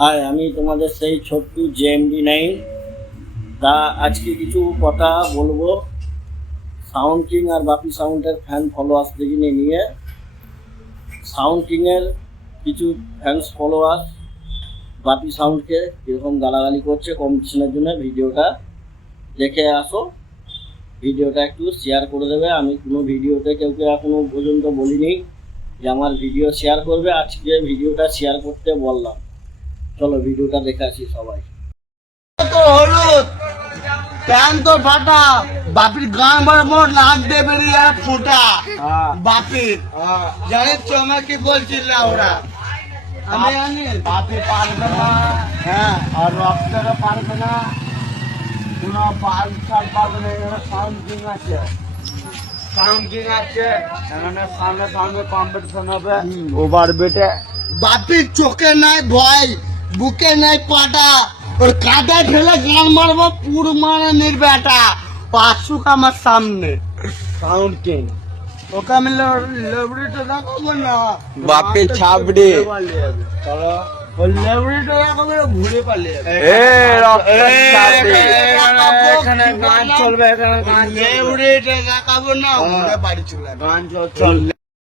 High, আমি তোমাদের সেই ছোট্টু JMD9। তা আজকে কিছু কথা বলবো সাউন্ড কিং আর বাপি সাউন্ডের ফ্যান ফলোয়ার্সদের নিয়ে। সাউন্ড কিংয়ের কিছু ফ্যান্স ফলোয়ার্স বাপি সাউন্ডকে কীরকম গালাগালি করছে কম্পিটিশনের জন্য। ভিডিওটা দেখে আসো, ভিডিওটা একটু শেয়ার করে দেবে। আমি কোনো ভিডিওতে কাউকে এখনো পর্যন্ত বলিনি যে আমার ভিডিও শেয়ার করবে, আজকে ভিডিওটা শেয়ার করতে বললাম। চলো ভিডিওটা দেখে আসি সবাই। তো হলুদ প্যান তো ফাটা, বাপির গান বরাবর নাক দিয়ে বেরিয়ে ফোটা। বাপির জানিস তো আমার কি বলছিল ওরা? আমি জানি বাপি পারবে না, হ্যাঁ, আর রক্তেরও পারবে না, কোনো পালসার পারবে না। এখানে সাউন্ড কিং আছে, সাউন্ড কিং আছে, এখানে সামনে সামনে কম্পিটিশন হবে। ওভার বেটে বাপির চোখে নাই ভয়, বুকে নাই পাটা, ওর কাদা ঠেলে গান মারবো পুর মারা নির্বেটা। পাঁচুক আমার সামনে সাউন্ড কিং, ওকে আমি লেবড়িটা দেখাবো না, বাপের ছাবড়ি। চলো ওই লেবড়িটা দেখাবো, ঘুরে পালিয়ে এখানে গান চলবে, এখানে গান লেবড়িটা দেখাবো না, ঘুরে বাড়ি চলে গান চল